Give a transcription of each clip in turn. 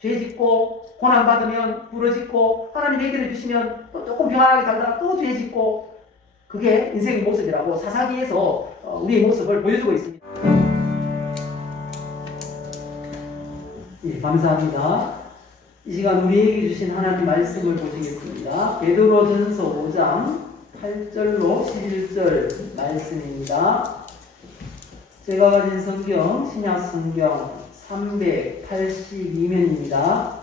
죄 짓고 고난 받으면 부러지고 하나님 해결해 주시면 또 조금 평안하게 살다가 또 죄 짓고 그게 인생의 모습이라고 사사기에서 우리의 모습을 보여주고 있습니다. 예, 감사합니다. 이 시간 우리에게 주신 하나님 말씀을 보시겠습니다. 베드로전서 5장 8절로 11절 말씀입니다. 제가 가진 성경 신약 성경 382면입니다.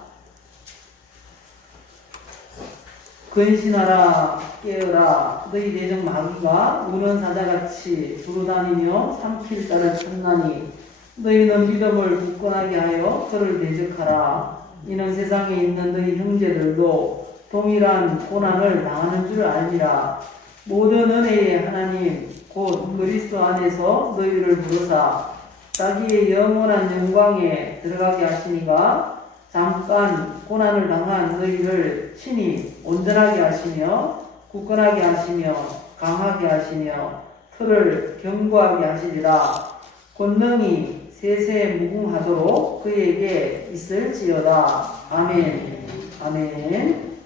근신하라 깨어라 너희 내적 마귀가 우는 사자같이 두루다니며 삼킬 자를 찾나니 너희는 믿음을 굳건하게 하여 그를 대적하라. 이는 세상에 있는 너희 형제들도 동일한 고난을 당하는 줄 알리라. 모든 은혜의 하나님 곧 그리스도 안에서 너희를 부르사 자기의 영원한 영광에 들어가게 하시니가 잠깐 고난을 당한 너희를 친히 온전하게 하시며 굳건하게 하시며 강하게 하시며 틀을 견고하게 하시리라. 권능이 세세 무궁하도록 그에게 있을지어다. 아멘. 아멘.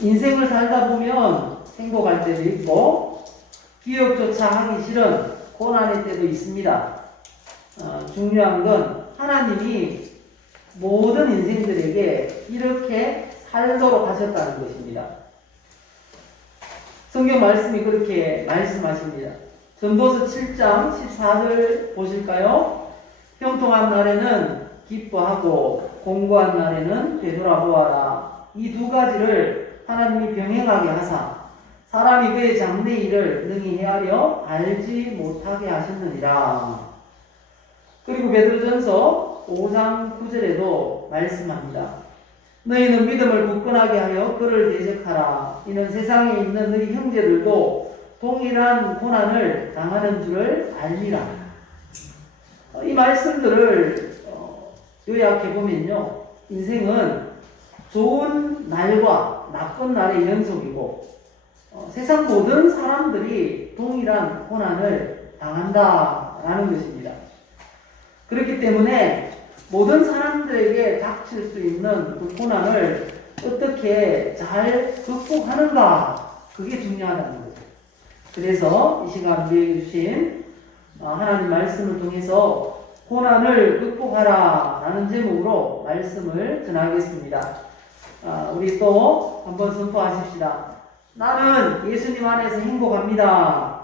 인생을 살다 보면 행복할 때도 있고 기억조차 하기 싫은 고난의 때도 있습니다. 중요한 건 하나님이 모든 인생들에게 이렇게 살도록 하셨다는 것입니다. 성경 말씀이 그렇게 말씀하십니다. 전도서 7장 14절 보실까요? 형통한 날에는 기뻐하고 공고한 날에는 되돌아보아라. 이 두 가지를 하나님이 병행하게 하사 사람이 그의 장래 일을 능히 헤아려 알지 못하게 하셨느니라. 그리고 베드로전서 5장 9절에도 말씀합니다. 너희는 믿음을 굳건하게 하여 그를 대적하라. 이는 세상에 있는 너희 형제들도 동일한 고난을 당하는 줄을 알리라. 이 말씀들을 요약해 보면요, 인생은 좋은 날과 나쁜 날의 연속이고 세상 모든 사람들이 동일한 고난을 당한다라는 것입니다. 그렇기 때문에 모든 사람들에게 닥칠 수 있는 그 고난을 어떻게 잘 극복하는가, 그게 중요하다는 거죠. 그래서 이 시간 우리에게 주신 하나님 말씀을 통해서 고난을 극복하라 라는 제목으로 말씀을 전하겠습니다. 우리 또 한번 선포하십시다. 나는 예수님 안에서 행복합니다.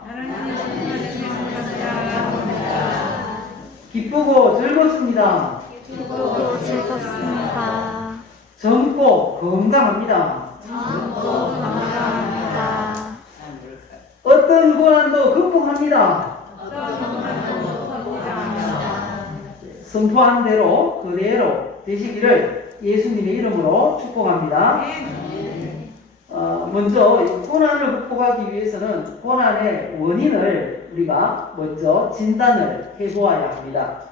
기쁘고 즐겁습니다. 기쁘고 즐겁습니다. 젊고 건강합니다. 젊고 건강합니다. 어떤 고난도 극복합니다. 선포한 대로 그대로 되시기를 예수님의 이름으로 축복합니다. 먼저 고난을 극복하기 위해서는 고난의 원인을 우리가 먼저 진단을 해보아야 합니다.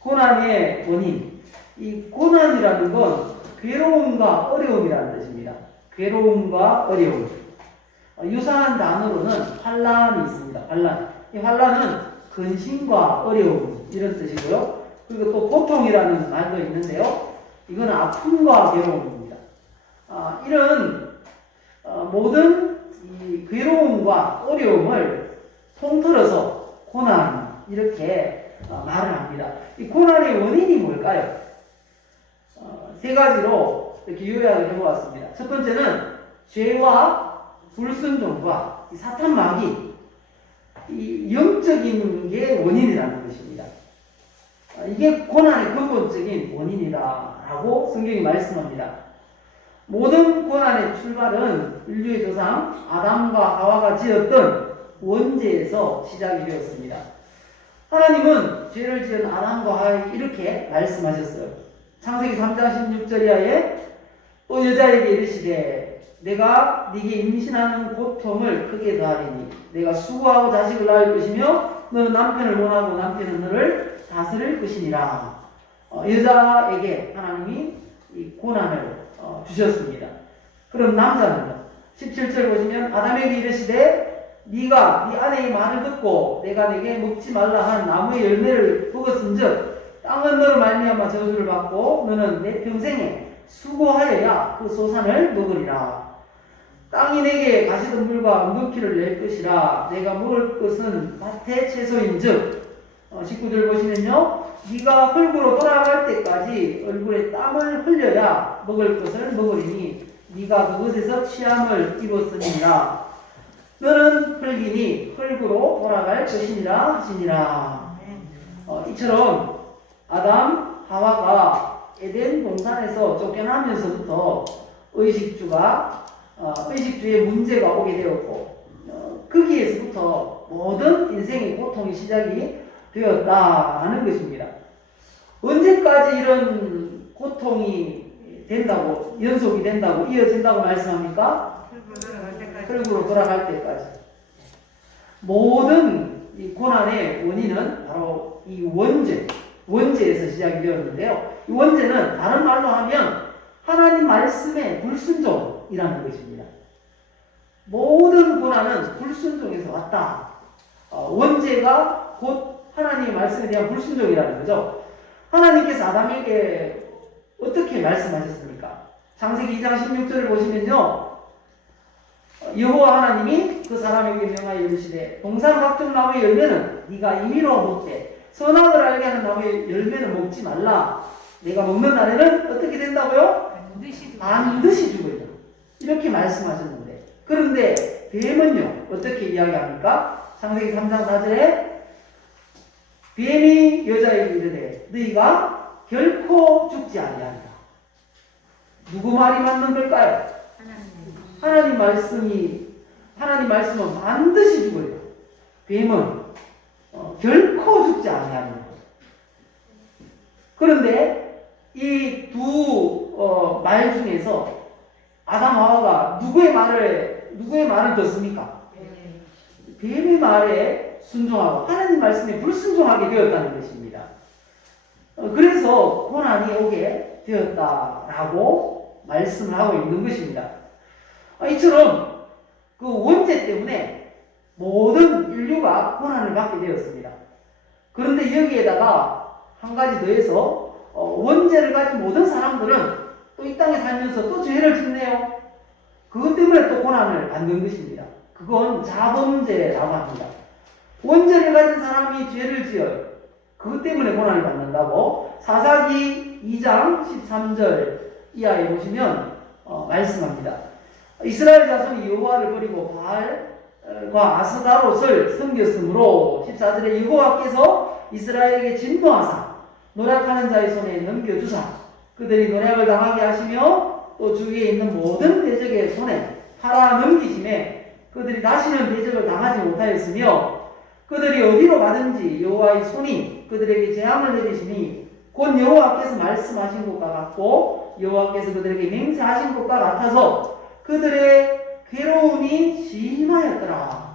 고난의 원인, 이 고난이라는 건 괴로움과 어려움이라는 뜻입니다. 괴로움과 어려움. 유사한 단어로는 환난이 있습니다. 환난. 이 환난은 근심과 어려움 이런 뜻이고요. 그리고 또 고통이라는 말도 있는데요. 이건 아픔과 괴로움입니다. 이런 모든 이 괴로움과 어려움을 통틀어서 고난 이렇게 말을 합니다. 이 고난의 원인이 뭘까요? 세 가지로 이렇게 요약을 해보았습니다. 첫 번째는 죄와 불순종과 사탄 마귀, 이 영적인 게 원인이라는 것입니다. 이게 고난의 근본적인 원인이다라고 성경이 말씀합니다. 모든 고난의 출발은 인류의 조상 아담과 하와가 지었던 원죄에서 시작이 되었습니다. 하나님은 죄를 지은 아담과 하와에게 이렇게 말씀하셨어요. 창세기 3장 16절 이하에 또 여자에게 이르시되 내가 네게 임신하는 고통을 크게 더하리니 내가 수고하고 자식을 낳을 것이며 너는 남편을 논하고 남편은 너를 다스릴 것이니라. 여자에게 하나님이 이 고난을 주셨습니다. 그럼 남자는요? 17절 보시면 아담에게 이르시되 네가 네 아내의 말을 듣고 내가 네게 먹지 말라 한 나무의 열매를 먹었은즉 땅은 너로 말미암아 저주를 받고 너는 내 평생에 수고하여야 그 소산을 먹으리라. 땅이 내게 가시덤불과 엉겅퀴를 낼 것이라. 내가 먹을 것은 밭의 채소인즉 19절 보시면요, 네가 흙으로 돌아갈 때까지 얼굴에 땀을 흘려야 먹을 것을 먹으리니 네가 그것에서 취함을 입었으니라. 너는 흙이니 흙으로 돌아갈 것이니라 하시니라. 이처럼 아담 하와가 에덴 동산에서 쫓겨나면서부터 의식주의 문제가 오게 되었고, 거기에서부터 모든 인생의 고통이 시작이 되었다라는 것입니다. 언제까지 이런 고통이 된다고, 연속이 된다고, 이어진다고 말씀합니까? 흙으로 돌아갈 때까지. 모든 이 고난의 원인은 바로 이 원죄에서 시작이 되었는데요. 이 원죄는 다른 말로 하면 하나님 말씀의 불순종이라는 것입니다. 모든 고난은 불순종에서 왔다. 원죄가 곧 하나님의 말씀에 대한 불순종이라는 거죠. 하나님께서 아담에게 어떻게 말씀하셨습니까? 창세기 2장 16절을 보시면요, 여호와 하나님이 그 사람에게 명하여 이르시되 동산 각종 나무의 열매는 네가 임의로 먹되 선악을 알게 하는 나무의 열매는 먹지 말라. 내가 먹는 날에는 어떻게 된다고요? 반드시 죽으리라. 이렇게 말씀하셨는데, 그런데 뱀은요 어떻게 이야기합니까? 창세기 3장 4절에 뱀이 여자에게 이르되 너희가 결코 죽지 아니하리라. 누구 말이 맞는 걸까요? 하나님 말씀은 반드시 죽어요. 뱀은 결코 죽지 아니하는 거예요. 그런데 이 두 말 중에서 아담 하와가 누구의 말을 듣습니까? 뱀의 말에 순종하고 하나님 말씀에 불순종하게 되었다는 것입니다. 그래서 고난이 오게 되었다라고 말씀을 하고 있는 것입니다. 이처럼 그 원죄 때문에 모든 인류가 고난을 받게 되었습니다. 그런데 여기에다가 한 가지 더해서 원죄를 가진 모든 사람들은 또 이 땅에 살면서 또 죄를 짓네요. 그것 때문에 또 고난을 받는 것입니다. 그건 자범죄라고 합니다. 원죄를 가진 사람이 죄를 지어요. 그것 때문에 고난을 받는다고 사사기 2장 13절 이하에 보시면 말씀합니다. 이스라엘 자손이 여호와를 버리고 바알과 아스다롯을 섬겼으므로 14절에 여호와께서 이스라엘에게 진노하사 노략하는 자의 손에 넘겨주사 그들이 노략을 당하게 하시며 또 주위에 있는 모든 대적의 손에 팔아 넘기심에 그들이 다시는 대적을 당하지 못하였으며 그들이 어디로 가든지 여호와의 손이 그들에게 재앙을 내리시니 곧 여호와께서 말씀하신 것과 같고 여호와께서 그들에게 맹세하신 것과 같아서 그들의 괴로움이 심하였더라.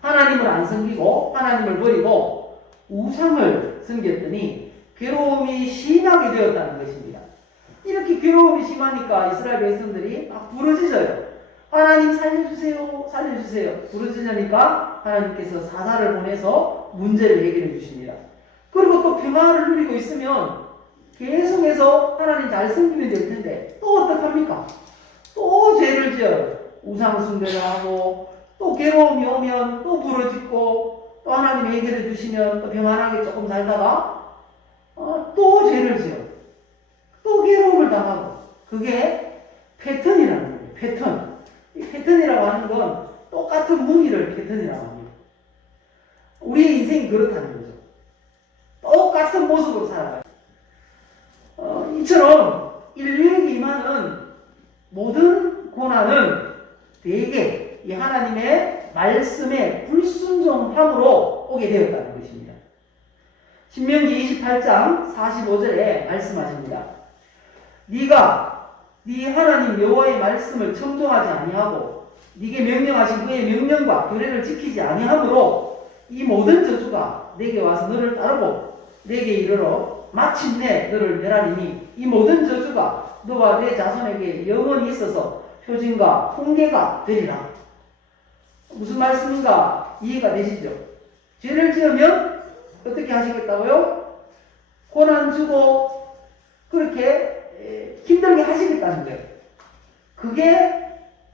하나님을 안 섬기고 하나님을 버리고 우상을 섬겼더니 괴로움이 심하게 되었다는 것입니다. 이렇게 괴로움이 심하니까 이스라엘 백성들이 막 부르짖어요. 하나님 살려주세요, 살려주세요. 부르짖으니까 하나님께서 사자를 보내서 문제를 해결해 주십니다. 그리고 또 평화를 누리고 있으면 계속해서 하나님 잘 섬기면 될 텐데 또 어떡합니까? 또 죄를 지어요. 우상 숭배를 하고 또 괴로움이 오면 또 부르짖고 또 하나님 해결해 주시면 또 평안하게 조금 살다가 또 죄를 지어 또 괴로움을 당하고 그게 패턴이라는 거예요. 패턴. 이 패턴이라고 하는 건 똑같은 무기를 패턴이라고 합니다. 우리의 인생이 그렇다는 거죠. 똑같은 모습으로 살아가요. 이처럼 인류에게 임하는 모든 고난은 대개 이 하나님의 말씀에 불순종함으로 오게 되었다는 것입니다. 신명기 28장 45절에 말씀하십니다. 네가 네 하나님 여호와의 말씀을 청종하지 아니하고 네게 명령하신 그의 명령과 규례를 지키지 아니하므로 이 모든 저주가 내게 와서 너를 따르고 내게 이르러 마침내 너를 멸하리니 이 모든 저주가 너와 내 자손에게 영원히 있어서 표징과 훈계가 되리라. 무슨 말씀인가 이해가 되시죠? 죄를 지으면 어떻게 하시겠다고요? 고난 주고 그렇게 힘들게 하시겠다는 거예요. 그게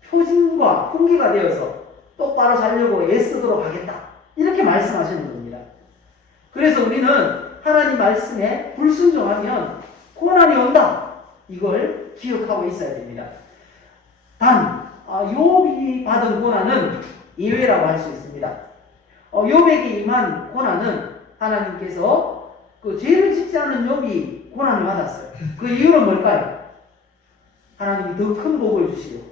표징과 훈계가 되어서 똑바로 살려고 애쓰도록 하겠다. 이렇게 말씀하시는 겁니다. 그래서 우리는 하나님 말씀에 불순종하면 고난이 온다. 이걸 기억하고 있어야 됩니다. 단, 욥이 받은 고난은 예외라고 할 수 있습니다. 욥에게 임한 고난은 하나님께서 그 죄를 짓지 않은 욥이 고난을 받았어요. 그 이유는 뭘까요? 하나님이 더 큰 복을 주시고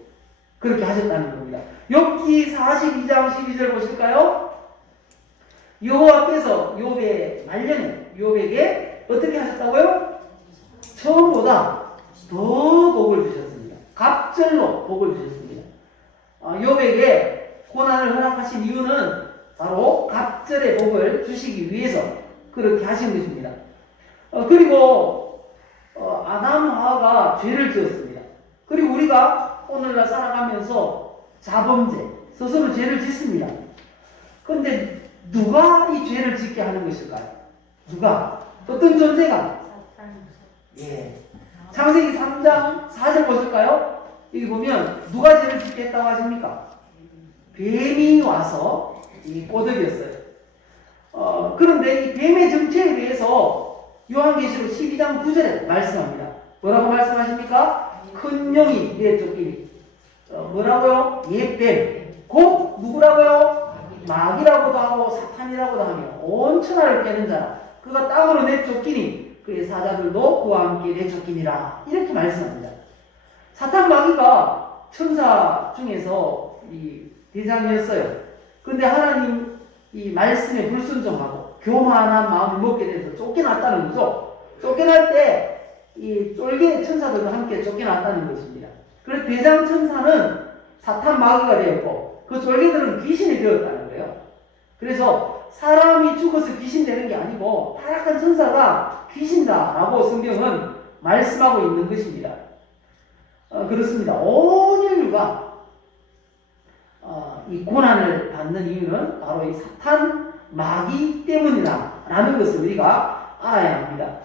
그렇게 하셨다는 겁니다. 욥기 42장 12절 보실까요? 여호와께서 욥의 말년에 욥에게 어떻게 하셨다고요? 처음보다 더 복을 주셨습니다. 갑절로 복을 주셨습니다. 욥에게 고난을 허락하신 이유는 바로 갑절의 복을 주시기 위해서 그렇게 하신 것입니다. 그리고 아담 하와가 죄를 지었습니다. 그리고 우리가 오늘날 살아가면서 자범죄, 스스로 죄를 짓습니다. 그런데 누가 이 죄를 짓게 하는 것일까요? 누가? 어떤 존재가? 예. 창세기 3장 4절 보실까요? 여기 보면 누가 죄를 짓게 했다고 하십니까? 뱀이 와서 이 꼬드겼어요. 그런데 이 뱀의 정체에 대해서 요한계시록 12장 9절에 말씀합니다. 뭐라고 말씀하십니까? 큰 용이 내쫓기니 뭐라고요? 옛뱀 곧 누구라고요? 마귀라고도 하고 사탄이라고도 하며 온 천하를 깨는 자라 그가 땅으로 내쫓기니 그의 사자들도 그와 함께 내쫓기니라 이렇게 말씀합니다. 사탄 마귀가 천사 중에서 이 대장이었어요. 그런데 하나님 이 말씀에 불순종하고 교만한 마음을 먹게 돼서 쫓겨났다는 거죠. 쫓겨날 때 이 쫄개 천사들도 함께 쫓겨났다는 것입니다. 그래서 대장 천사는 사탄 마귀가 되었고 그 쫄개들은 귀신이 되었다는 거예요. 그래서 사람이 죽어서 귀신 되는 게 아니고 타락한 천사가 귀신다라고 성경은 말씀하고 있는 것입니다. 그렇습니다. 온 인류가 이 고난을 받는 이유는 바로 이 사탄 마귀 때문이다라는 것을 우리가 알아야 합니다.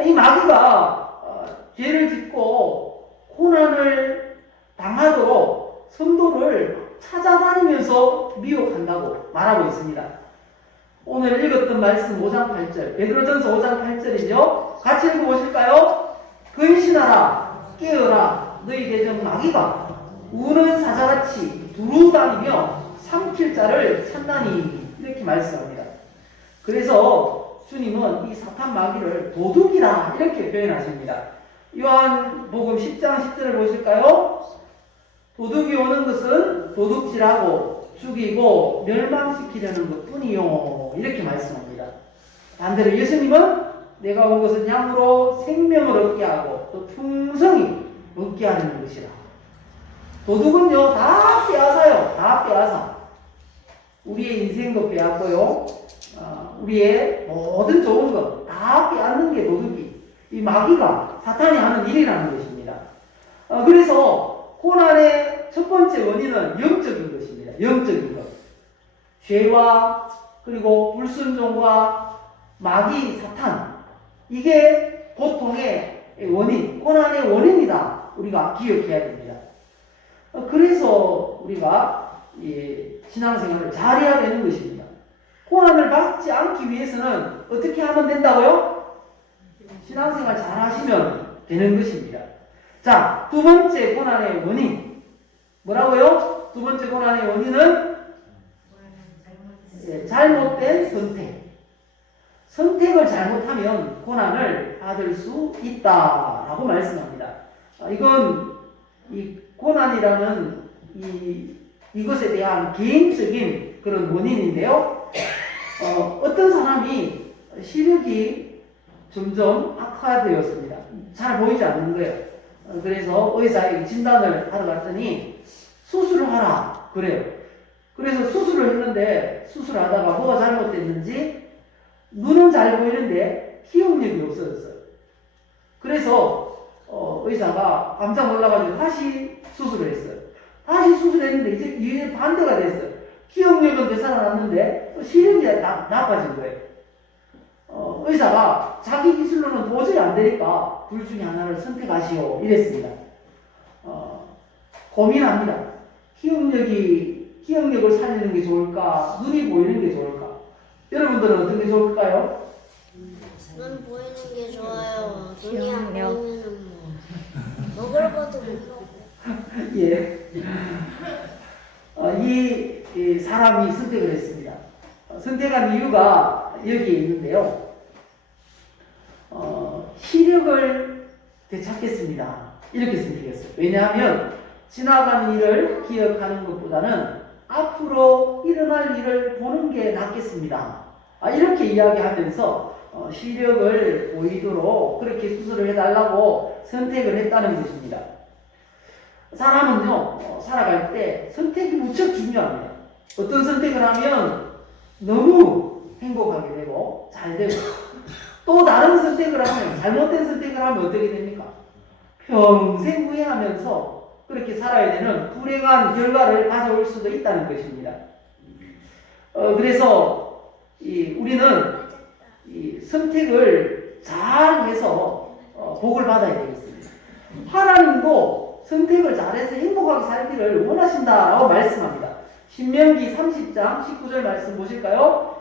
이 마귀가 죄를 짓고 고난을 당하도록 성도를 찾아다니면서 미혹한다고 말하고 있습니다. 오늘 읽었던 말씀 5장 8절 베드로전서 5장 8절이죠. 같이 읽어보실까요? 근신하라 깨어라 너희 대적 마귀가 우는 사자같이 두루다니며 삼킬 자를 찾나니 이렇게 말씀합니다. 그래서 주님은 이 사탄 마귀를 도둑이라 이렇게 표현하십니다. 요한복음 10장 10절을 보실까요? 도둑이 오는 것은 도둑질하고 죽이고 멸망시키려는 것뿐이요 이렇게 말씀합니다. 반대로 예수님은 내가 온 것은 양으로 생명을 얻게 하고 또 풍성히 얻게 하는 것이라. 도둑은요 다 빼앗아요. 다 빼앗아. 우리의 인생도 빼앗고요. 우리의 모든 좋은 것 다 빼앗는 게 도둑이 이 마귀가 사탄이 하는 일이라는 것입니다. 그래서 고난의 첫 번째 원인은 영적인 것입니다. 영적인 것. 죄와 그리고 불순종과 마귀 사탄 이게 고통의 원인, 고난의 원인이다. 우리가 기억해야 됩니다. 그래서 우리가 신앙생활을 잘해야 되는 것입니다. 고난을 받지 않기 위해서는 어떻게 하면 된다고요? 신앙생활 잘 하시면 되는 것입니다. 자, 두 번째 고난의 원인. 뭐라고요? 두 번째 고난의 원인은 잘못된 선택. 선택을 잘못하면 고난을 받을 수 있다라고 말씀합니다. 이건 이 고난이라는 이것에 대한 개인적인 그런 원인인데요. 어떤 사람이 시력이 점점 악화되었습니다. 잘 보이지 않는 거예요. 그래서 의사에게 진단을 하러 갔더니 수술을 하라 그래요. 그래서 수술을 했는데 수술을 하다가 뭐가 잘못됐는지 눈은 잘 보이는데 기억력이 없어졌어요. 그래서 의사가 깜짝 놀라가지고 다시 수술을 했어요. 다시 수술했는데 이제 반대가 됐어요. 기억력은 되살아났는데 시력이 나빠진 거예요. 의사가 자기 기술로는 도저히 안 되니까 둘 중에 하나를 선택하시오 이랬습니다. 고민합니다. 기억력을 살리는 게 좋을까? 눈이 보이는 게 좋을까? 여러분들은 어떤 게 좋을까요? 눈 보이는 게 좋아요. 눈이 안 기억력. 보이면은 먹을 것도 못 먹고. 예. 이 사람이 선택을 했습니다. 선택한 이유가 여기에 있는데요. 시력을 되찾겠습니다. 이렇게 선택했어요. 왜냐하면 지나간 일을 기억하는 것보다는 앞으로 일어날 일을 보는 게 낫겠습니다. 이렇게 이야기하면서 시력을 보이도록 그렇게 수술을 해달라고 선택을 했다는 것입니다. 사람은요, 살아갈 때 선택이 무척 중요합니다. 어떤 선택을 하면 너무 행복하게 되고 잘 되고, 또 다른 선택을 하면, 잘못된 선택을 하면 어떻게 됩니까? 평생 후회하면서 그렇게 살아야 되는 불행한 결과를 가져올 수도 있다는 것입니다. 그래서 우리는 이 선택을 잘 해서 복을 받아야 되겠습니다. 하나님도 선택을 잘해서 행복하게 살기를 원하신다라고 말씀합니다. 신명기 30장 19절 말씀 보실까요?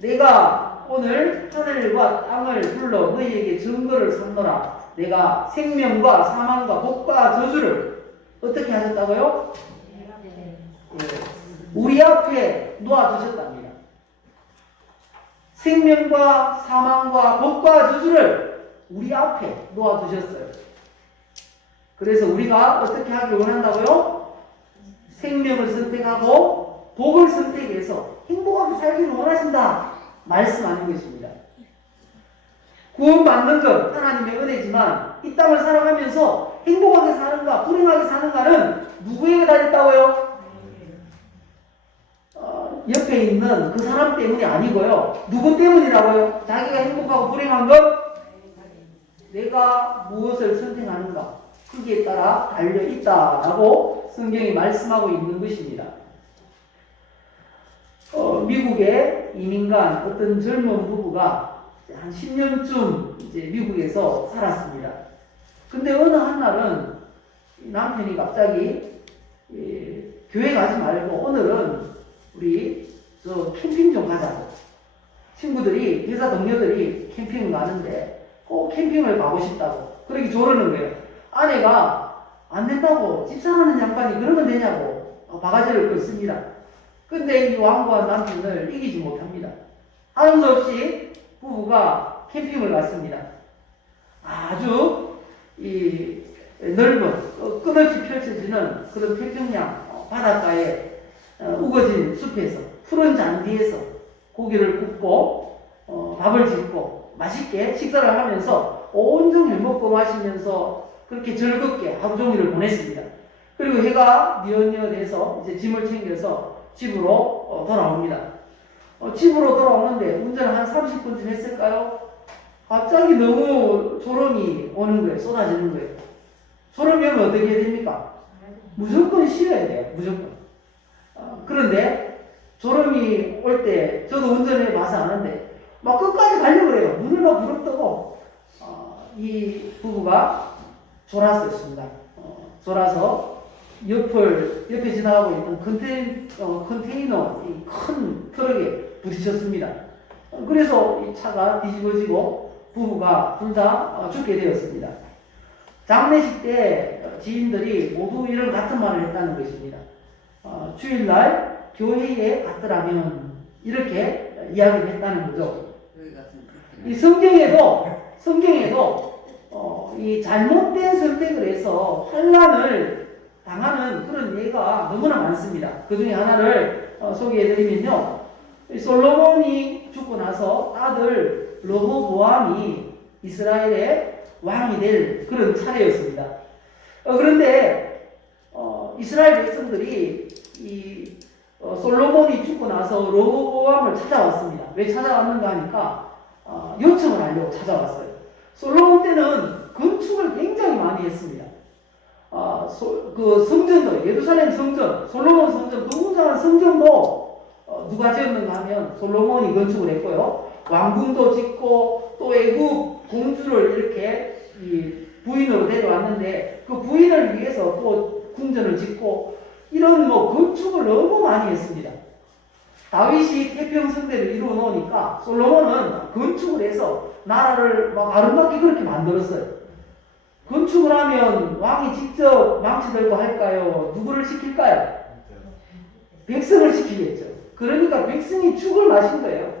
내가 오늘 하늘과 땅을 불러 너희에게 증거를 삼노라. 내가 생명과 사망과 복과 저주를 어떻게 하셨다고요? 우리 앞에 놓아두셨답니다. 생명과 사망과 복과 저주를 우리 앞에 놓아두셨어요. 그래서 우리가 어떻게 하길 원한다고요? 생명을 선택하고 복을 선택해서 행복하게 살기를 원하신다 말씀하는 것입니다. 구원받는 것 하나님의 은혜지만 이 땅을 살아가면서 행복하게 사는가 불행하게 사는가는 누구에게 달렸다고요? 옆에 있는 그 사람 때문이 아니고요. 누구 때문이라고요? 자기가 행복하고 불행한 것? 내가 무엇을 선택하는가? 거기에 따라 달려있다라고 성경이 말씀하고 있는 것입니다. 미국에 이민 간 어떤 젊은 부부가 한 10년쯤 이제 미국에서 살았습니다. 근데 어느 한날은 남편이 갑자기 교회 가지 말고 오늘은 우리 캠핑 좀 가자고. 친구들이, 회사 동료들이 캠핑을 가는데 꼭 캠핑을 가고 싶다고. 그러기 조르는 거예요. 아내가 안 된다고, 집사하는 양반이 그러면 되냐고 바가지를 긁습니다. 근데 이 완고한 남편을 이기지 못합니다. 하는 수 없이 부부가 캠핑을 갔습니다. 아주 이 넓은 끝없이 펼쳐지는 그런 태평양 바닷가에 우거진 숲에서 푸른 잔디에서 고기를 굽고 밥을 짓고 맛있게 식사를 하면서 온종일 먹고 마시면서 그렇게 즐겁게 하루 종일을 보냈습니다. 그리고 해가 뉘엿뉘엿해서 이제 짐을 챙겨서 집으로 돌아옵니다. 집으로 돌아오는데 운전을 한 30분쯤 했을까요? 갑자기 너무 졸음이 오는 거예요. 쏟아지는 거예요. 졸음이 오면 어떻게 해야 됩니까? 무조건 쉬어야 돼요. 무조건. 그런데 졸음이 올 때 저도 운전해 봐서 아는데 막 끝까지 가려고 그래요. 눈을 막 부릅뜨고 이 부부가 졸았었습니다. 졸아서 옆에 지나가고 있던 컨테이너 이 큰 트럭에 부딪혔습니다. 그래서 이 차가 뒤집어지고 부부가 둘 다 죽게 되었습니다. 장례식 때 지인들이 모두 이런 같은 말을 했다는 것입니다. 주일날 교회에 갔더라면 이렇게 이야기를 했다는 거죠. 이 성경에도 이 잘못된 선택을 해서 환난을 당하는 그런 예가 너무나 많습니다. 그 중에 하나를 소개해드리면요. 솔로몬이 죽고 나서 아들 르호보암이 이스라엘의 왕이 될 그런 차례였습니다. 그런데 이스라엘 백성들이 이 솔로몬이 죽고 나서 르호보암을 찾아왔습니다. 왜 찾아왔는가 하니까 요청을 하려고 찾아왔어요. 솔로몬 때는 건축을 굉장히 많이 했습니다. 그 성전도, 예루살렘 성전, 솔로몬 성전, 그 웅장한 성전도 누가 지었는가 하면 솔로몬이 건축을 했고요. 왕궁도 짓고 또 애국 공주를 이렇게 이 부인으로 데려왔는데 그 부인을 위해서 또 궁전을 짓고 이런 뭐 건축을 너무 많이 했습니다. 다윗이 태평성대를 이루어 놓으니까 솔로몬은 건축을 해서 나라를 막 아름답게 그렇게 만들었어요. 건축을 하면 왕이 직접 망치 들고 할까요? 누구를 시킬까요? 백성을 시키겠죠. 그러니까 백성이 죽을 마신 거예요.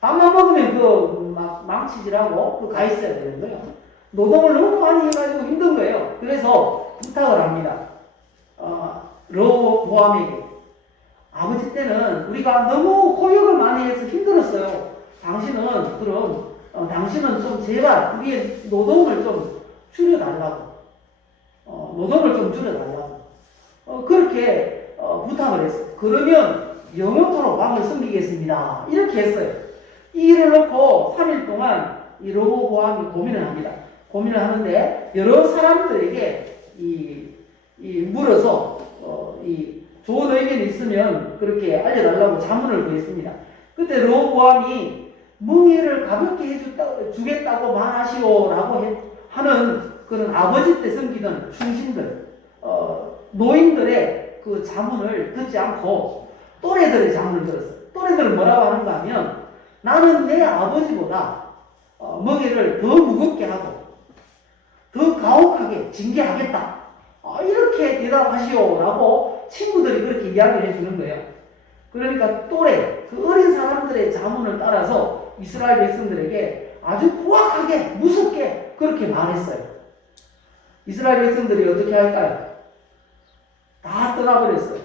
밥만 먹으면 막 망치질하고 가 있어야 되는 거예요. 노동을 너무 많이 해가지고 힘든 거예요. 그래서 부탁을 합니다. 르호보암에게. 아버지 때는 우리가 너무 고역을 많이 해서 힘들었어요. 당신은 좀 제발 우리의 노동을 좀 줄여달라고. 노동을 좀 줄여달라고. 그렇게 부탁을 했어요. 그러면 영원토록 왕을 섬기겠습니다. 이렇게 했어요. 이 일을 놓고 3일 동안 이 르호보암이 고민을 합니다. 고민을 하는데 여러 사람들에게 물어서 좋은 의견이 있으면 그렇게 알려달라고 자문을 구했습니다. 그때 르호보암이 멍에를 가볍게 주겠다고 말하시오라고 하는 그런 아버지 때 섬기던 충신들, 노인들의 그 자문을 듣지 않고 또래들의 자문을 들었어요. 또래들은 뭐라고 하는가 하면 나는 내 아버지보다 멍에를 더 무겁게 하고 더 가혹하게 징계하겠다. 이렇게 대답하시오라고 친구들이 그렇게 이야기를 해주는 거예요. 그러니까 또래, 그 어린 사람들의 자문을 따라서 이스라엘 백성들에게 아주 포악하게, 무섭게 그렇게 말했어요. 이스라엘 백성들이 어떻게 할까요? 다 떠나버렸어요.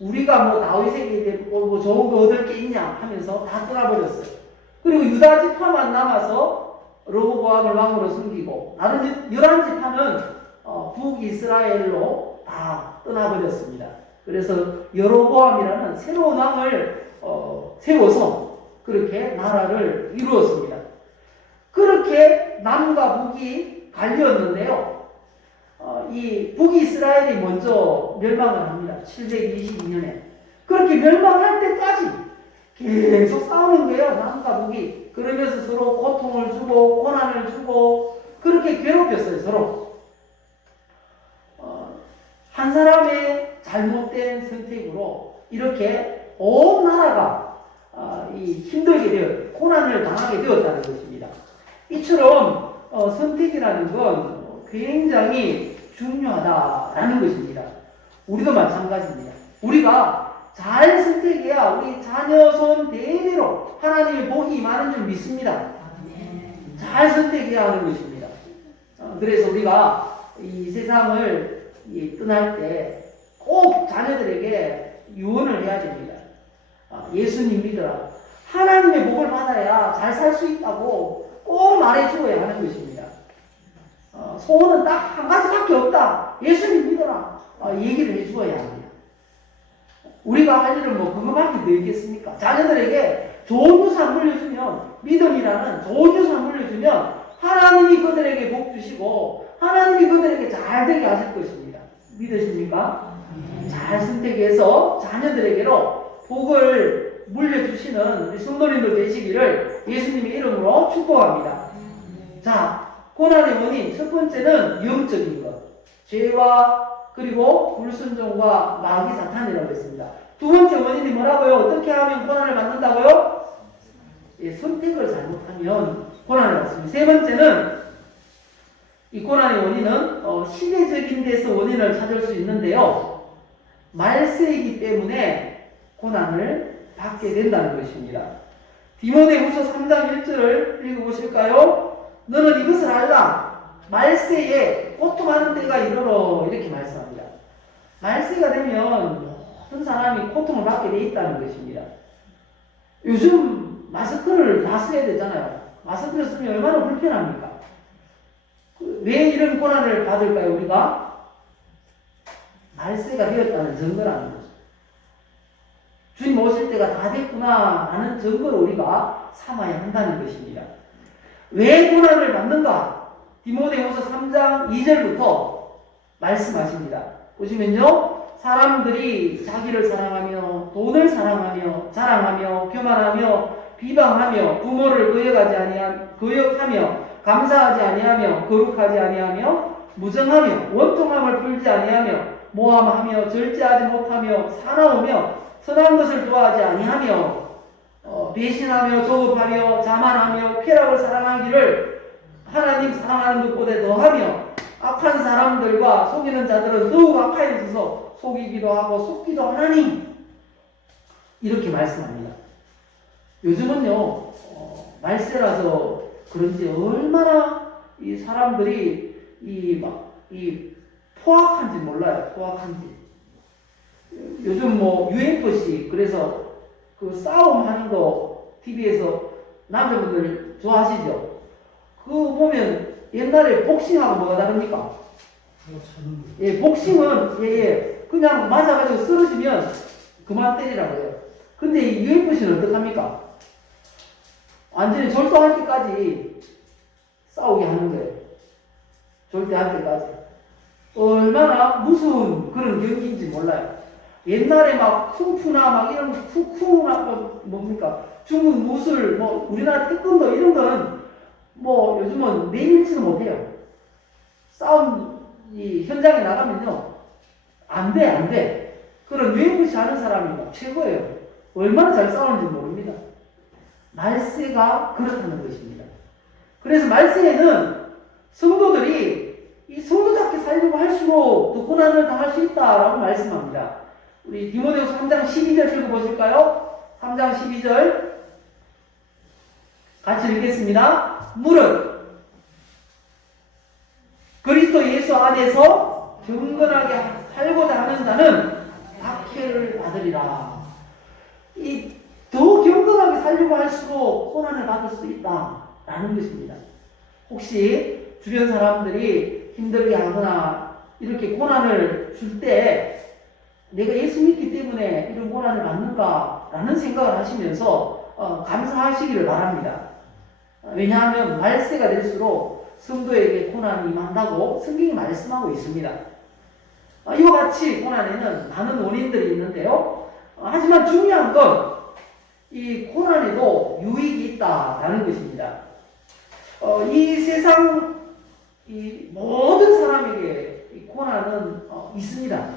우리가 뭐 다윗에게 뭐 좋은 거 얻을 게 있냐 하면서 다 떠나버렸어요. 그리고 유다 지파만 남아서 르호보암을 왕으로 섬기고 다른 11지파는 북이스라엘로 다 떠나버렸습니다. 그래서 여로보암이라는 새로운 왕을 세워서 그렇게 나라를 이루었습니다. 그렇게 남과 북이 갈렸는데요. 이 북이스라엘이 먼저 멸망을 합니다. 722년에. 그렇게 멸망할 때까지 계속 싸우는 거예요. 남과 북이. 그러면서 서로 고통을 주고 고난을 주고 그렇게 괴롭혔어요. 서로. 한 사람의 잘못된 선택으로 이렇게 온 나라가 힘들게 되어 고난을 당하게 되었다는 것입니다. 이처럼 선택이라는 건 굉장히 중요하다라는 것입니다. 우리도 마찬가지입니다. 우리가 잘 선택해야 우리 자녀 손 대대로 하나님의 복이 임하는 줄 믿습니다. 잘 선택해야 하는 것입니다. 그래서 우리가 이 세상을 떠날 때 꼭 자녀들에게 유언을 해야 됩니다. 예수님 믿어라. 하나님의 복을 받아야 잘 살 수 있다고 꼭 말해주어야 하는 것입니다. 소원은 딱 한 가지밖에 없다. 예수님 믿어라. 얘기를 해주어야 합니다. 우리가 할 일은 뭐 그거밖에 더 있겠습니까? 자녀들에게 좋은 유산 물려주면, 믿음이라는 좋은 유산 물려주면 하나님이 그들에게 복 주시고 하나님이 그들에게 잘 되게 하실 것입니다. 믿으십니까? 잘 선택해서 자녀들에게로 복을 물려주시는 우리 성도님들 되시기를 예수님의 이름으로 축복합니다. 자, 고난의 원인 첫 번째는 영적인 것, 죄와 그리고 불순종과 마귀 사탄이라고 했습니다. 두 번째 원인이 뭐라고요? 어떻게 하면 고난을 받는다고요? 선택을 잘못하면 고난을 받습니다. 세 번째는 이 고난의 원인은 시대적인 데서 원인을 찾을 수 있는데요. 말세이기 때문에 고난을 받게 된다는 것입니다. 디모데후서 3장 1절을 읽어보실까요? 너는 이것을 알라. 말세에 고통하는 때가 이르러 이렇게 말씀합니다. 말세가 되면 모든 사람이 고통을 받게 돼 있다는 것입니다. 요즘 마스크를 다 써야 되잖아요. 마스크를 쓰면 얼마나 불편합니까? 왜 이런 고난을 받을까요, 우리가? 말세가 되었다는 증거라는 거죠. 주님 오실 때가 다 됐구나 하는 증거를 우리가 삼아야 한다는 것입니다. 왜 고난을 받는가? 디모데후서 3장 2절부터 말씀하십니다. 보시면요. 사람들이 자기를 사랑하며 돈을 사랑하며 자랑하며 교만하며 비방하며 부모를 거역하며 감사하지 아니하며 거룩하지 아니하며 무정하며 원통함을 풀지 아니하며 모함하며 절제하지 못하며 사나우며 선한 것을 좋아하지 아니하며 배신하며 조급하며 자만하며 쾌락을 사랑하기를 하나님 사랑하는 것보다 더하며 악한 사람들과 속이는 자들은 더욱 악하여져서 속이기도 하고 속기도 하나니 이렇게 말씀합니다. 요즘은요 말세라서 그런지 얼마나 이 사람들이 이 포악한지 몰라요. 포악한지. 요즘 뭐 유행것이 그래서 그 싸움 하는 거 TV에서 남자분들 좋아하시죠? 그거 보면 옛날에 복싱하고 뭐가 다릅니까? 예, 복싱은 그냥 맞아가지고 쓰러지면 그만 때리라고 해요. 근데 이 UFC는 어떡합니까? 완전히 절도할 때까지 싸우게 하는 거예요. 절대할 때까지. 얼마나 무서운 그런 경기인지 몰라요. 옛날에 막 쿵푸나 막 이런 쿵푸나 뭡니까? 중국 무술, 뭐 우리나라 태권도 이런 거는 뭐 요즘은 내밀지도 못해요. 싸움 이 현장에 나가면요 안 돼. 그런 UFC 하는 사람이 막 최고예요. 얼마나 잘 싸우는지 모릅니다. 말세가 그렇다는 것입니다. 그래서 말세에는 성도들이 이 성도답게 살려고 할수록 더 고난을 당할 수 있다라고 말씀합니다. 우리 디모데후서 3장 12절 읽어보실까요? 3장 12절 같이 읽겠습니다. 무릇 그리스도 예수 안에서 경건하게 살고자 하는 자는 박해를 받으리라. 이 더 경건하게 살려고 할수록 고난을 받을 수 있다라는 것입니다. 혹시 주변 사람들이 힘들게 하거나 이렇게 고난을 줄 때 내가 예수 믿기 때문에 이런 고난을 받는가라는 생각을 하시면서 감사하시기를 바랍니다. 왜냐하면 말세가 될수록 성도에게 고난이 임한다고 성경이 말씀하고 있습니다. 이와 같이 고난에는 많은 원인들이 있는데요. 하지만 중요한 건 이 고난에도 유익이 있다라는 것입니다. 이 세상 이 모든 사람에게 이 고난은 있습니다.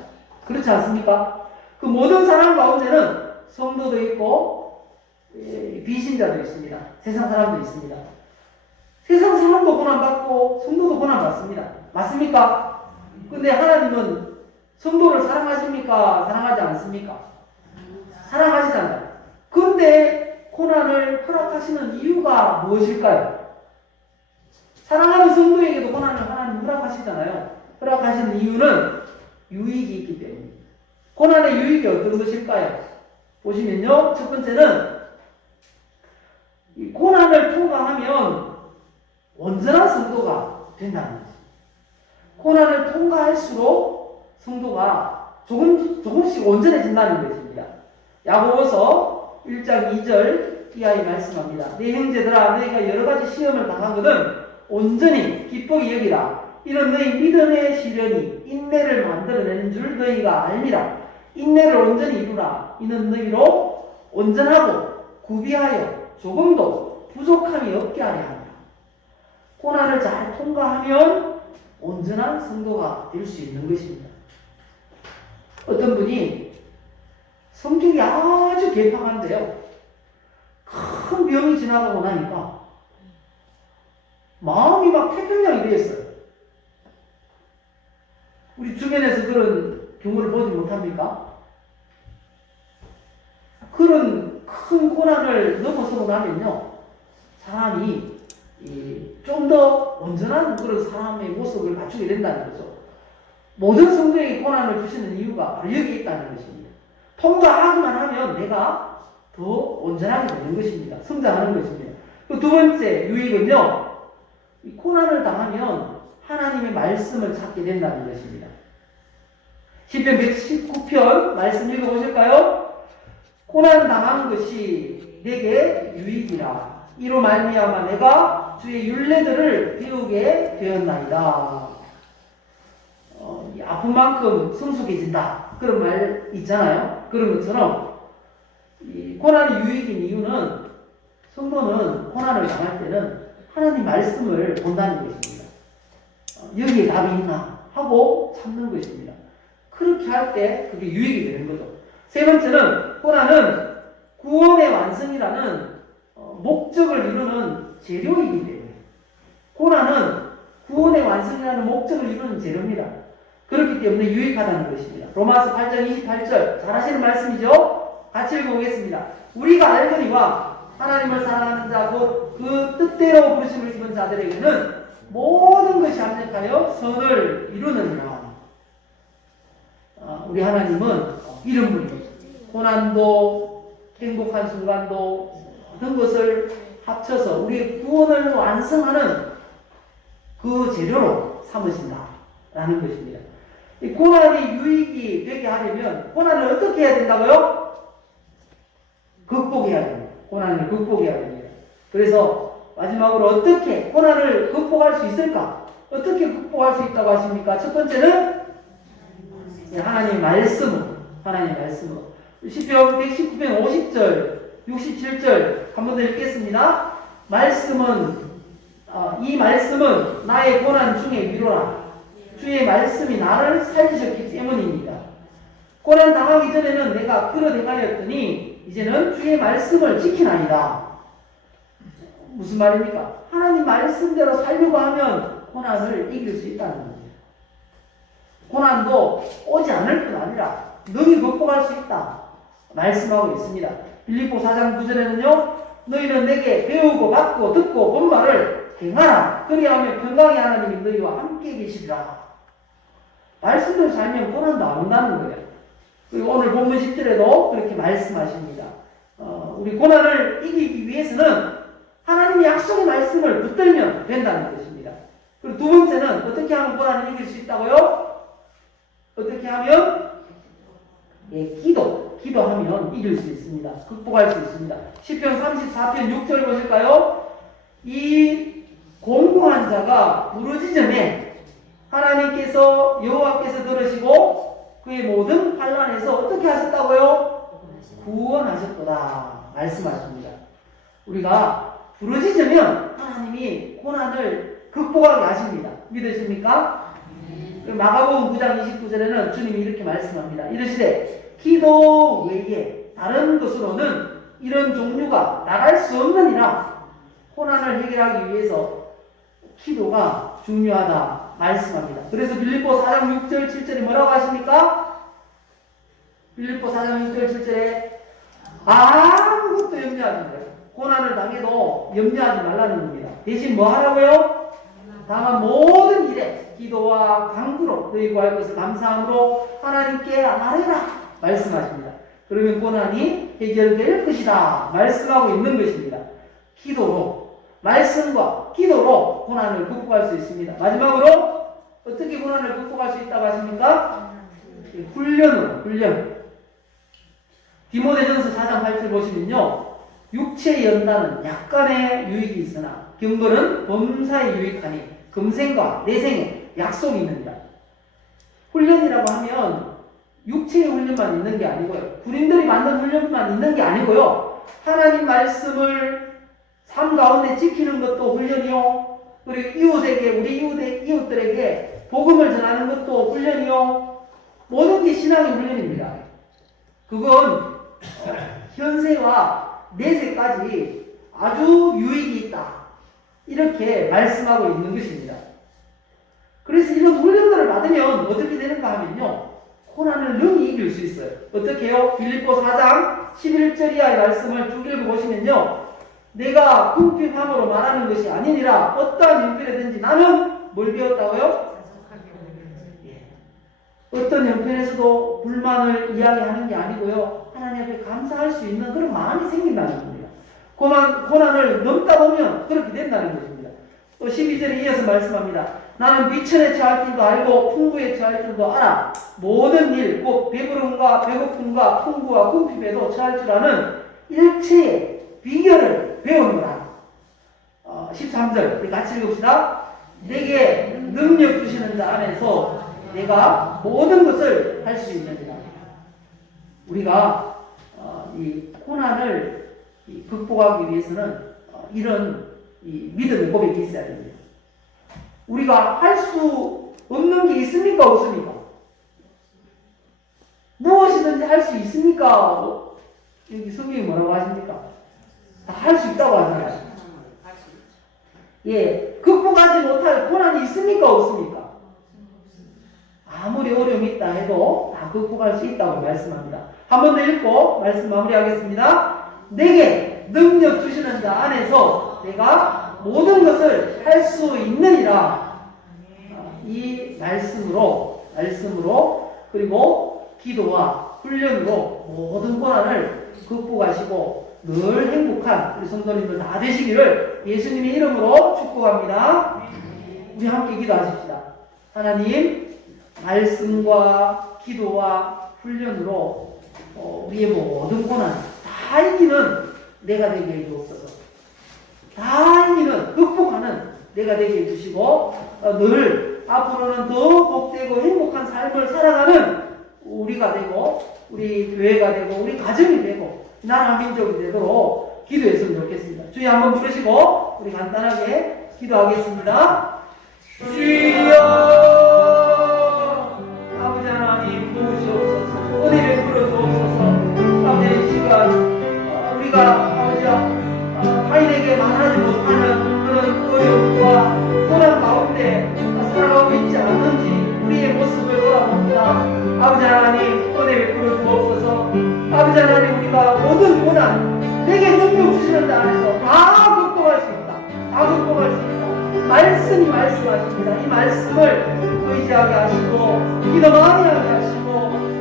그렇지 않습니까? 그 모든 사람 가운데는 성도도 있고 비신자도 있습니다. 세상 사람도 있습니다. 세상 사람도 고난받고 성도도 고난받습니다. 맞습니까? 근데 하나님은 성도를 사랑하십니까? 사랑하지 않습니까? 사랑하시잖아요. 그런데 고난을 허락하시는 이유가 무엇일까요? 사랑하는 성도에게도 고난을 하나님 허락하시잖아요. 허락하시는 이유는 유익이 있기 때문입니다. 고난의 유익이 어떤 것일까요? 보시면요. 첫 번째는 이 고난을 통과하면 온전한 성도가 된다는 거죠. 고난을 통과할수록 성도가 조금씩 온전해진다는 것입니다. 야고보서 1장 2절 이하에 말씀합니다. 내 형제들아 너희가 여러가지 시험을 당하거든 온전히 기쁘게 여기라. 이런 너희 믿음의 시련이 인내를 만들어내는 줄 너희가 알미라. 인내를 온전히 이루라. 이는 너희로 온전하고 구비하여 조금도 부족함이 없게 하려 합니다. 고난을 잘 통과하면 온전한 성도가 될 수 있는 것입니다. 어떤 분이 성격이 아주 개방한데요. 큰 병이 지나가고 나니까 마음이 막 태평양이 되었어요. 우리 주변에서 그런 경우를 보지 못합니까? 그런 큰 고난을 넘어서고 나면요, 사람이 좀 더 온전한 그런 사람의 모습을 갖추게 된다는 거죠. 모든 성도에게 고난을 주시는 이유가 바로 여기 있다는 것입니다. 통과하기만 하면 내가 더 온전하게 되는 것입니다. 성장하는 것입니다. 그 두 번째 유익은요, 이 고난을 당하면 하나님의 말씀을 찾게 된다는 것입니다. 시편 119편 말씀 읽어보실까요? 고난 당한 것이 내게 유익이라. 이로 말미암아 내가 주의 율례들을 배우게 되었나이다. 아픈 만큼 성숙해진다. 그런 말 있잖아요. 그런 것처럼 이 고난의 유익인 이유는 성도는 고난을 당할 때는 하나님 말씀을 본다는 것입니다. 여기에 답이 있나 하고 찾는 것입니다. 그렇게 할 때 그게 유익이 되는 거죠. 세 번째는 고난은 구원의 완성이라는 목적을 이루는 재료이기 때문에 고난은 구원의 완성이라는 목적을 이루는 재료입니다. 그렇기 때문에 유익하다는 것입니다. 로마서 8장 28절 잘 아시는 말씀이죠? 같이 읽어보겠습니다. 우리가 알거니와 하나님을 사랑하는 자 곧 그 뜻대로 부르심을 입은 자들에게는 모든 것이 합력하여 선을 이루느니라. 우리 하나님은 이런 분이죠. 고난도 행복한 순간도 모든 것을 합쳐서 우리의 구원을 완성하는 그 재료로 삼으신다라는 것입니다. 이 고난이 유익이 되게 하려면 고난을 어떻게 해야 된다고요? 극복해야 됩니다. 고난을 극복해야 됩니다. 그래서 마지막으로 어떻게 고난을 극복할 수 있을까? 어떻게 극복할 수 있다고 하십니까? 첫 번째는 하나님의 말씀으로. 하나님의 말씀으로. 시편 119편 50절, 67절 한 번 더 읽겠습니다. 이 말씀은 나의 고난 중에 위로라. 주의 말씀이 나를 살리셨기 때문입니다. 고난 당하기 전에는 내가 끌어대가리였더니 이제는 주의 말씀을 지키나이다. 무슨 말입니까? 하나님 말씀대로 살려고 하면 고난을 이길 수 있다는 겁니다. 고난도 오지 않을 뿐 아니라 능히 극복할 수 있다 말씀하고 있습니다. 빌립보 4장 9절에는요 너희는 내게 배우고 받고 듣고 본 말을 행하라. 그리하면 건강히 하나님이 너희와 함께 계시리라. 말씀대로 살면 고난도 안 온다는 거예요. 그리고 오늘 본문 10절에도 그렇게 말씀하십니다. 우리 고난을 이기기 위해서는 하나님의 약속의 말씀을 붙들면 된다는 것입니다. 그리고 두 번째는 어떻게 하면 고난을 이길 수 있다고요? 어떻게 하면? 기도하면 이길 수 있습니다. 극복할 수 있습니다. 시편 34편 6절 보실까요? 이 공고한 자가 부르짖음에 하나님께서 여호와께서 들으시고 그의 모든 환난에서 어떻게 하셨다고요? 구원하셨도다 말씀하십니다. 우리가 부르짖으면 하나님이 고난을 극복하게 하십니다. 믿으십니까? 마가복음 9장 29절에는 주님이 이렇게 말씀합니다. 이르시되 기도 외에 다른 것으로는 이런 종류가 나갈 수 없느니라. 고난을 해결하기 위해서 기도가 중요하다 말씀합니다. 그래서 빌립보 4장 6절 7절에 뭐라고 하십니까? 빌립보 4장 6절 7절에 아무것도 염려하지 마세요. 고난을 당해도 염려하지 말라는 겁니다. 대신 뭐 하라고요? 다만 모든 일에 기도와 간구로 너희 구할 것을 감사함으로 하나님께 아뢰라 말씀하십니다. 그러면 고난이 해결될 것이다 말씀하고 있는 것입니다. 기도로, 말씀과 기도로 고난을 극복할 수 있습니다. 마지막으로 어떻게 고난을 극복할 수 있다고 하십니까? 훈련. 디모데전서 4장 8절 보시면요. 육체의 연단은 약간의 유익이 있으나 경건은 범사에 유익하니 금생과 내생에 약속이 있느니라. 훈련이라고 하면 육체의 훈련만 있는 게 아니고요. 군인들이 만든 훈련만 있는 게 아니고요. 하나님 말씀을 삶 가운데 지키는 것도 훈련이요. 그리고 이웃에게, 우리 이웃들에게 복음을 전하는 것도 훈련이요. 모든 게 신앙의 훈련입니다. 그건 현세와 내세까지 아주 유익이 있다. 이렇게 말씀하고 있는 것입니다. 그래서 이런 훈련들을 받으면 어떻게 되는가 하면요. 고난을 능히 이길 수 있어요. 어떻게 해요? 빌립보 4장 11절 이하의 말씀을 쭉 읽어보시면요. 내가 궁핍함으로 말하는 것이 아니니라 어떠한 형편이든지 나는 뭘 배웠다고요? 어떤 형편에서도 불만을 이야기하는 게 아니고요. 하나님 앞에 감사할 수 있는 그런 마음이 생긴다는 겁니다. 고난을 넘다 보면 그렇게 된다는 것입니다. 또 12절에 이어서 말씀합니다. 나는 비천에 처할 줄도 알고 풍부에 처할 줄도 알아. 모든 일, 곧 배부름과 배고픔과 풍부와 궁핍에도 처할 줄 아는 일체의 비결을 배우노라. 13절 우리 같이 읽읍시다. 내게 능력 주시는 자 안에서 내가 모든 것을 할 수 있느니라. 우리가 이 고난을 극복하기 위해서는 이런 이 믿음의 고백이 있어야 됩니다. 우리가 할 수 없는 게 있습니까? 없습니까? 무엇이든지 할 수 있습니까? 여기 성경이 뭐라고 하십니까? 다 할 수 있다고 하잖아요. 예, 극복하지 못할 고난이 있습니까? 없습니까? 아무리 어려움이 있다 해도 다 극복할 수 있다고 말씀합니다. 한 번 더 읽고 말씀 마무리하겠습니다. 내게 능력 주시는 자 안에서 내가 모든 것을 할 수 있느니라. 이 말씀으로 그리고 기도와 훈련으로 모든 고난을 극복하시고 늘 행복한 우리 성도님들 다 되시기를 예수님의 이름으로 축복합니다. 우리 함께 기도하십시다. 하나님, 말씀과 기도와 훈련으로 우리의 모든 고난 다 이기는 내가 되게 해주옵소서. 다 이기는 극복하는 내가 되게 해주시고 늘 앞으로는 더 복되고 행복한 삶을 살아가는 우리가 되고 우리 교회가 되고 우리 가정이 되고 나라 민족이 되도록 기도했으면 좋겠습니다. 주여 한번 부르시고 우리 간단하게 기도하겠습니다. 주여 아버지 하나님 도우시옵소서. 은혜 베풀어 주옵소서. 아버지 이 시간 우리가 아버지 타인에게 말하지 못하는 그런 어려움과 고난 가운데 살아가고 있지 않는지 우리의 모습을 돌아봅니다. 아버지 하나님 은혜 베풀어 주옵소서. 아버지 하나님 우리가 모든 고난 내게 능력 주시는 자 안에서 다 극복할 수 있다. 다 극복할 수 있다. 말씀이 말씀하십니다. 이 말씀을 의지하게 하시고 기도 많이 하게 하시고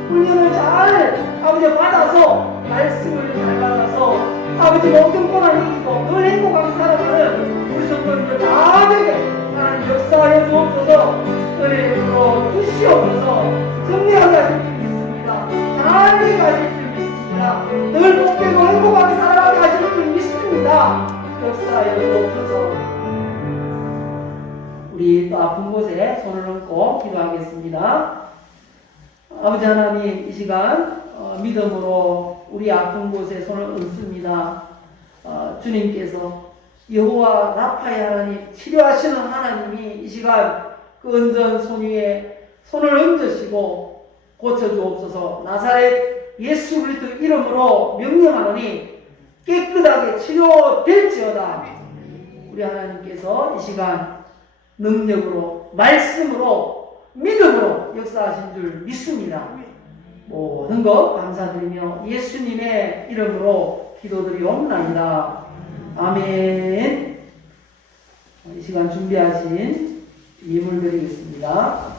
훈련을 잘 아버지 받아서 말씀을 잘 받아서 아버지 모든 고난 이기고 늘 행복하게 살아가는 우리 성도님들 다 되게 하나님 역사하여 주옵소서. 은혜로 주시옵소서. 승리하게 하실 줄 믿습니다. 잘 되게 하실 줄 믿습니다. 늘 복되고 행복하게 살아가게 하실 줄 믿습니다. 역사하여 주옵소서. 우리 또 아픈 곳에 손을 얹고 기도하겠습니다. 아버지 하나님 이 시간 믿음으로 우리 아픈 곳에 손을 얹습니다. 주님께서 여호와 라파의 하나님 치료하시는 하나님이 이 시간 그 얹은 손 위에 손을 얹으시고 고쳐주옵소서. 나사렛 예수 그리스도 이름으로 명령하노니 깨끗하게 치료될지어다. 우리 하나님께서 이 시간 능력으로 말씀으로 믿음으로 역사하신 줄 믿습니다. 모든 것 감사드리며 예수님의 이름으로 기도드리옵나이다. 아멘. 이 시간 준비하신 예물 드리겠습니다.